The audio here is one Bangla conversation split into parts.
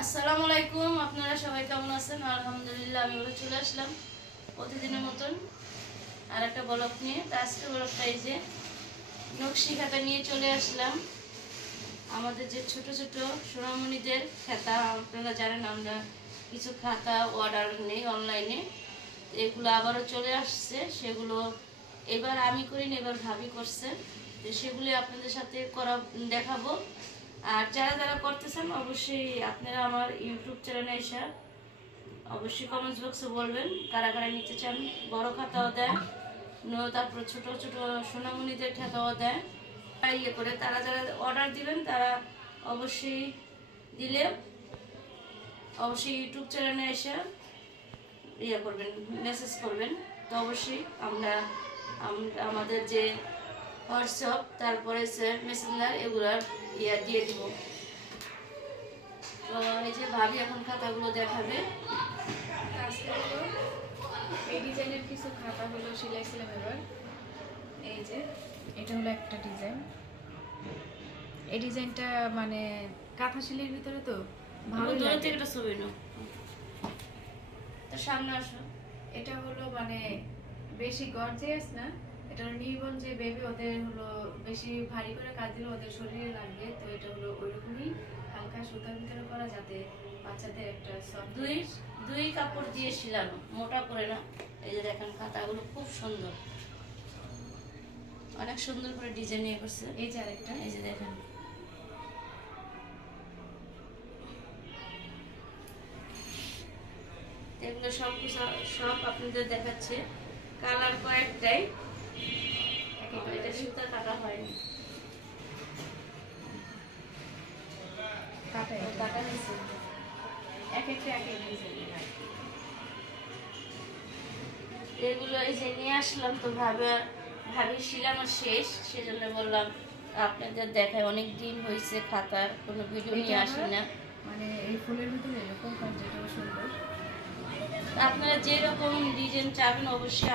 আসসালামু আলাইকুম, আপনারা সবাই কেমন আছেন? আলহামদুলিল্লাহ আমি ভালো চলে আসলাম প্রতিদিনের মতন আর একটা ব্লগ নিয়ে। তো আজকে ব্লগটা এই যে নকশি খাতা নিয়ে চলে আসলাম। আমাদের যে ছোট ছোট সোনামণিদের খাতা, আপনারা জানেন আমরা কিছু খাতা অর্ডার নেই অনলাইনে, এগুলো আবারও চলে আসছে। সেগুলো এবার আমি করিনি, এবার ভাবি করছে, তো সেগুলি আপনাদের সাথে করা দেখাবো। আর যারা যারা করতেছেন অবশ্যই আপনারা আমার ইউটিউব চ্যানেলে এসে অবশ্যই কমেন্টস বক্সে বলবেন কারা কারা নিতে চান। বড় খাতাও দেয়, তারপর ছোট ছোট সোনামণিদের খাতাও দেয়। ইয়ে করে তারা যারা অর্ডার দিবেন তারা অবশ্যই দিলে অবশ্যই ইউটিউব চ্যানেলে এসে ইয়ে করবেন, মেসেজ করবেন। তো অবশ্যই আমরা আমাদের যে হোয়াটসঅ্যাপ তারপরে মেসেঞ্জার এগুলার ইয়ে দিয়ে দিব। তো এই যে ভাবি এখন খাতাগুলো দেখাবে। আজকে হলো এই ডিজাইনের কিছু খাতা হলো সিলাইছিলাম এবার। এই যে এটা হলো একটা ডিজাইন। এই ডিজাইনটা মানে কাঁথা শিলের ভিতরে তো ভালো লাগে। একটা ছবি নাও, তো সামনে আসো। এটা হলো মানে বেশি গর্জিয়াস না, এটা হলো নিউবর্ন যে বেবি, ওদের হলো বেশি ভারী করে কাজ দিলে ওদের শরীরে লাগবে। তো এটা হলো ওইরকমই হালকা সুতার ভিতরে করা, যাতে বাচ্চাদের একটা দুই কাপড় দিয়ে শিলানো, মোটা করে না। এই যে দেখেন খাতাগুলো খুব সুন্দর, অনেক সুন্দর করে ডিজাইন নিয়ে করছে। এই যে আরেকটা, এই যে দেখেন এগুলো সব আপনাদের দেখাচ্ছে। কালার কয়েকটাই, এটা সুতা কাটা হয়নি, কাটা হয়েছে। এক একটা এক এক ডিজাইন। এগুলো এই যে নিয়ে আসলাম, তো ভাবি শিলানো শেষ, সেজন্য বললাম আপনাদের দেখায়। অনেক দিন হয়েছে খাতার কোনো ভিডিও নিয়ে আসি না। মানে এই ফুলের ভিতরে এরকম যেটা সুন্দর, আপনারা যেরকম ডিজাইন চাবেন অবশ্যই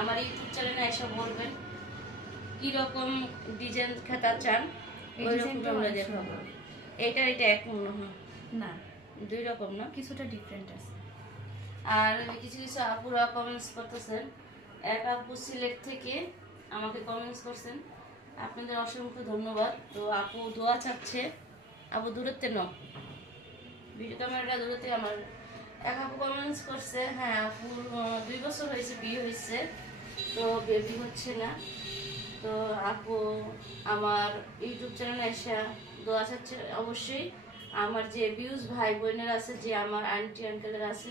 আমার ইউটিউব চ্যানেলে এসে বলবেন কিরকম ডিজাইন খাতা চান, ওই রকম আমরা দেখাবো। এটা এক না দুই রকম না, কিছুটা ডিফারেন্ট আছে। আর কিছু কিছু আপুরা কমেন্টস করতেছেন। এক আপু সিলেট থেকে আমাকে কমেন্টস করছেন, আপনাদের অসংখ্য ধন্যবাদ। তো আপু দোয়া চাচ্ছে, আপু দূরত্বে নাও, ভিডিও ক্যামেরাটা দূরত্বে। আমার এক আপু কমেন্টস করছে, হ্যাঁ আপুর 2 বছর হয়েছে বিয়ে হয়েছে, তো বেবি হচ্ছে না। তো আপু আমার ইউটিউব চ্যানেলে এসে দোয়া চাচ্ছে। অবশ্যই আমার যে ভিউজ ভাই বোনেরা আছে, যে আমার আন্টি আঙ্কেলের আছে,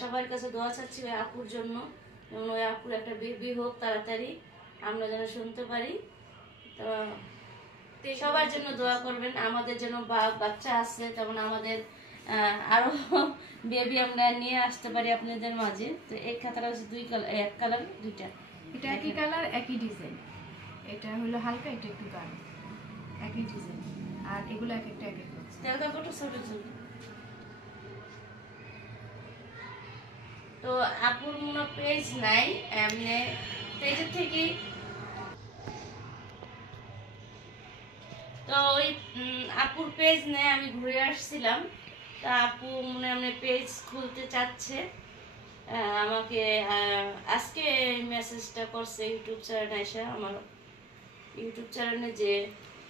সবার কাছে দোয়া চাচ্ছি ওই আপুর জন্য, এবং ওই আপুর একটা বেবি হোক তাড়াতাড়ি, আমরা যেন শুনতে পারি। তো সবার জন্য দোয়া করবেন। আমাদের যেন বাচ্চা আছে, তেমন আমাদের আরো বেবি আমরা নিয়ে আসতে পারি আপনাদের মাঝে। তো এই খাতাটা হচ্ছে এক কালার দুইটা, এটা একই কালার একই ডিজাইন। এটা হলো হালকা, এটা একটু গাঢ়, একই ডিজাইন। আর এগুলো এক একটা এক এক হচ্ছে। তো আপুর মনে পেজ নাই, এমনি পেজের থেকে। তো ওই আপুর পেজ নেই, আমি ঘুরে আসছিলাম। তা আপু মনে এমনি পেজ খুলতে চাচ্ছে, আমাকে আজকে মেসেজটা করছে ইউটিউব চ্যানেলে এসে। আমার ইউটিউব চ্যানেলে যে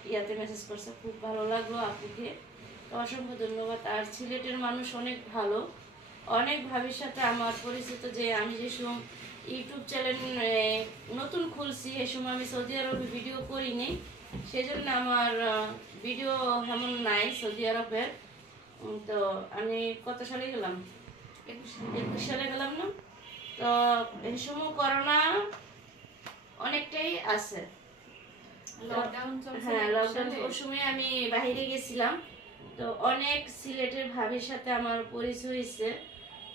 ইয়াতে মেসেজ করছে, খুব ভালো লাগলো আপুকে, তো অসংখ্য ধন্যবাদ। আর সিলেটের মানুষ অনেক ভালো, অনেক ভাবির সাথে আমার পরিচিত। যে আমি যে সময় ইউটিউব চ্যানেল নতুন খুলছি, এই সময় আমি সৌদি আরবে ভিডিও করিনি, সেজন্য আমার ভিডিও এমন নাই সৌদি আরবের। তো আমি কত সালে গেলাম, 21 সালে গেলাম না। তো এই সময় করোনা অনেকটাই আছে, হ্যাঁ লকডাউন, ওই সময় আমি বাইরে গেছিলাম। তো অনেক সিলেটের ভাবির সাথে আমার পরিচয় হয়েছে।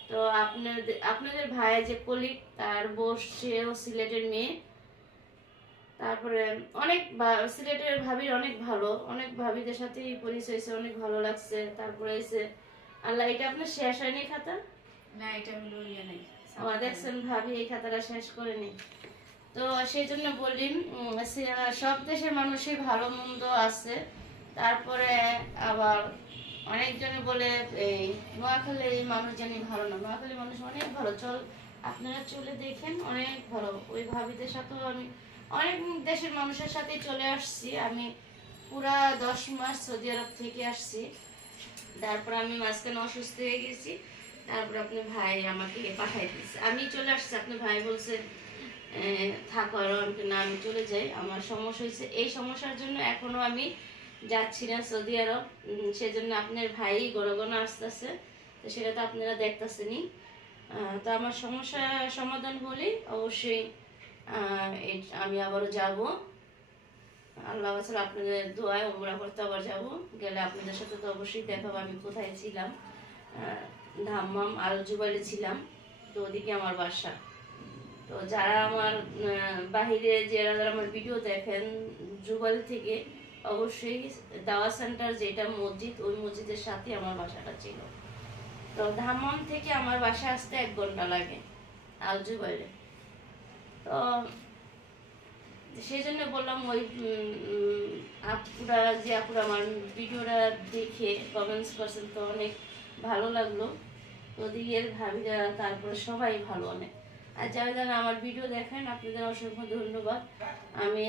তো আপনাদের ভাই যে কলিগ, তার বোস, সেও সিলেটের মেয়ে। তারপরে অনেক সিলেটের ভাবির অনেক ভালো, অনেক ভাবিদের সাথে পরিচয় হয়েছে, অনেক ভালো লাগছে। তারপরে এসে আল্লাহ, এটা আপনার শেষ হয়নি খাতা? না, এটা হলো ইয়ে নাই। দেখছেন ভাবি এই খাতাটা শেষ করেনি। তো সেই জন্য বললেন সব দেশের মানুষই ভালো মন্দ আছে, তারপরে আবার অনেকজনে বলে এই নোয়াখালীর মানুষ জানি ভালো না, নোয়াখালীর মানুষ অনেক ভালো, চল আপনারা চলে দেখেন, অনেক ভালো। ওই ভাবিদের সাথেও আমি অনেক দেশের মানুষের সাথে চলে আসছি। আমি পুরা 10 মাস সৌদি আরব থেকে আসছি। তারপর আমি মাঝখানে অসুস্থ হয়ে গেছি, তারপর আপনি ভাই আমাকে পাঠাই দিয়েছে, আমি চলে আসছি। আপনার ভাই বলছে থাকো আরো, না আমি চলে যাই, আমার সমস্যা হয়েছে, এই সমস্যার জন্য এখনো আমি যাচ্ছি না সৌদি আরব। সেজন্য আপনার ভাই ঘন ঘন আসতেছে, তো সেটা তো আপনারা দেখতেছেনই। তো আমার সমস্যা সমাধান হলে অবশ্যই আমি আবারও যাব। আল্লাহ আসলে আপনাদের দোয়ায় ওমরা করতে আবার যাব, গেলে আপনাদের সাথে তো অবশ্যই দেখাবো আমি কোথায় ছিলাম। ধাম্মাম আল জুবাইলে ছিলাম, তো ওদিকে আমার বাসা। তো যারা আমার বাহিরে যারা আমার ভিডিও দেখেন জুবাইল থেকে, অবশ্যই দাওয়া সেন্টার যেটা মসজিদ, ওই মসজিদের সাথে আমার বাসাটা ছিল। তো ধাম্মাম থেকে আমার বাসা আসতে 1 ঘন্টা লাগে আল জুবাইলে। তো সেই জন্য বললাম ওই আপুরা যে আপুরা আমার ভিডিওটা দেখে কমেন্টস করছেন, তো অনেক ভালো লাগলো। ওদিকের ভাবিরা তারপরে সবাই ভালো অনেক। আর যারা যারা আমার ভিডিও দেখেন আপনাদের অসংখ্য ধন্যবাদ। আমি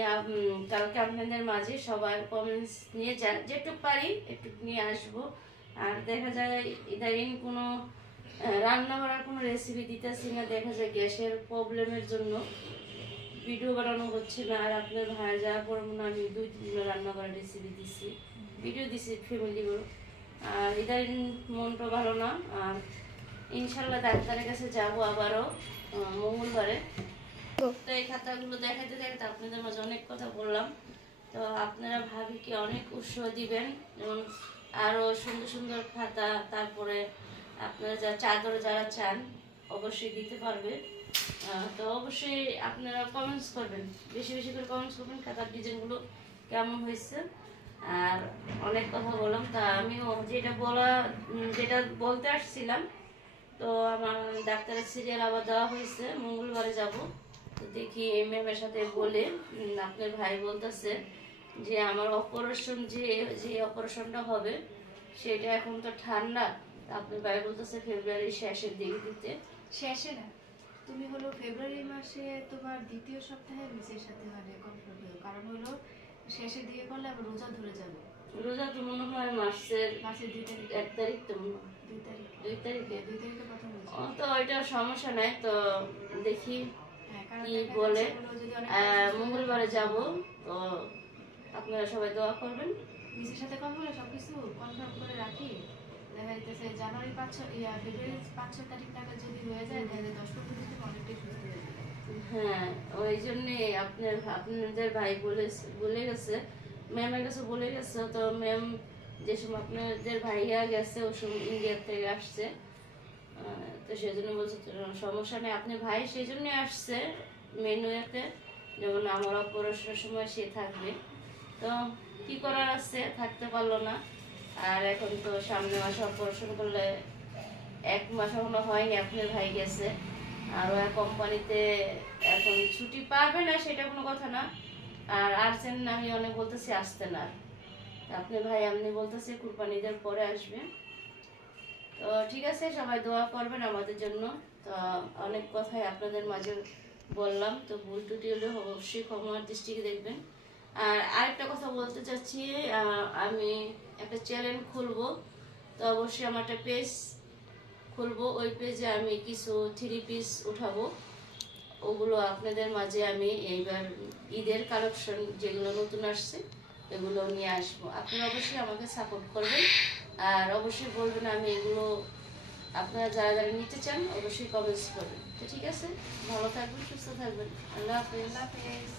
কালকে আপনাদের মাঝে সবার কমেন্টস নিয়ে যেটুকু পারি একটু নিয়ে আসবো। আর দেখা যায় ইদারিং কোনো রান্না করার কোনো রেসিপি দিতেছি না, দেখা যায় গ্যাসের প্রবলেমের জন্য ভিডিও বানানো হচ্ছে না। আর আপনার ভাই যাওয়ার পর মনে আমি 2-3 দিন রান্না করার রেসিপি দিছি, ভিডিও দিছি ফ্যামিলিগুলো। আর ইদারিং মনটা ভালো না। আর ইনশাল্লাহ ডাক্তারের কাছে যাব আবারও মঙ্গলবারে। তো এই খাতাগুলো দেখাতে দেখাতে আপনাদের মাঝে অনেক কথা বললাম। তো আপনারা ভাবিকে অনেক উৎসাহ দিবেন, যেমন আরো সুন্দর সুন্দর খাতা, তারপরে আপনারা যা চাদর যারা চান অবশ্যই দিতে পারবে। তো অবশ্যই আপনারা কমেন্টস করবেন, বেশি বেশি করে কমেন্টস করবেন খাতার ডিজাইনগুলো কেমন হয়েছে। আর অনেক কথা বললাম, তা আমিও যেটা বলতে আসছিলাম, তো আমার ডাক্তারের সিরিয়াল আবার দেওয়া হয়েছে, মঙ্গলবারে যাব। তো দেখি ম্যামের সাথে বলে আপনার ভাই বলতেছে যে আমার অপারেশন যে অপারেশনটা হবে সেটা এখন তো ঠান্ডা, আপনার ভাই বলতেছে ফেব্রুয়ারি শেষের দিকে দিতে। শেষে না, তুমি হলো ফেব্রুয়ারি মাসে তোমার 2য় সপ্তাহে মিসের সাথে মানে কনফার্ম হলো, কারণ হলো শেষের দিকে করলে আবার রোজা ধরে যাবে। রোজা তো মনে হয় মাসের 2 তারিখ, 1 তারিখ, তো মনে হয় 2 তারিখ, 2 তারিখে। 2 তারিখে কথা বলছি। তো ওইটা সমস্যা নাই, তো দেখি হ্যাঁ, কারণ কি দেখা বলে। যাচ্ছে হলো যদি অনেক মঙ্গলবারে যাব, তো আপনারা সবাই দোয়া করবেন। মিসের সাথে কথা বলে সবকিছু কনফার্ম করে রাখি। দেখা যাইতেছে জানুয়ারি 5-6 ফেব্রুয়ারি 5-6 তারিখ নাগাদ যদি হয়ে যায়, দেখা যায় 10-15 দিন অনেকটাই সুস্থ হয়ে যাবে। হ্যাঁ, ওই জন্যে আপনাদের ভাই বলে গেছে, ম্যামের কাছে বলে গেছে। তো ম্যাম যে সময় আপনাদের ভাইয়া গেছে ওই সময় ইন্ডিয়া থেকে আসছে, তো সেই জন্য বলছে সমস্যা নেই, আপনি ভাই সেই জন্যই আসছে মেনুতে, যেমন আমার অপারেশনের সময় সে থাকবে। তো কি করার আছে, থাকতে পারলো না। আর এখন তো সামনে মাসে অপারেশন করলে 1 মাস এখনো হয়নি, আপনার ভাই গেছে। আর ওই কোম্পানিতে এখন ছুটি পাবে না সেটা কোনো কথা না। আর আসছেন না, আমি অনেক বলতেছি আসতে না, আপনার ভাই আপনি বলতেছে কুরবানিদের পরে আসবে। তো ঠিক আছে, সবাই দোয়া করবেন আমাদের জন্য। তো অনেক কথাই আপনাদের মাঝে বললাম, তো ভুল ত্রুটি হলে অবশ্যই ক্ষমার দৃষ্টিকে দেখবেন। আর আরেকটা কথা বলতে চাচ্ছি, আমি একটা চ্যানেল খুলবো, তো অবশ্যই আমার একটা পেজ খুলবো, ওই পেজে আমি কিছু 3 পিস উঠাবো, ওগুলো আপনাদের মাঝে আমি এইবার ঈদের কালেকশন যেগুলো নতুন আসছে এগুলো নিয়ে আসবো। আপনারা অবশ্যই আমাকে সাপোর্ট করবেন, আর অবশ্যই বলবেন আমি এগুলো আপনারা যারা যারা নিতে চান অবশ্যই কমেন্টস করবেন। তো ঠিক আছে, ভালো থাকবেন, সুস্থ থাকবেন, আল্লাহ হাফেজ। আল্লাহ হাফেজ।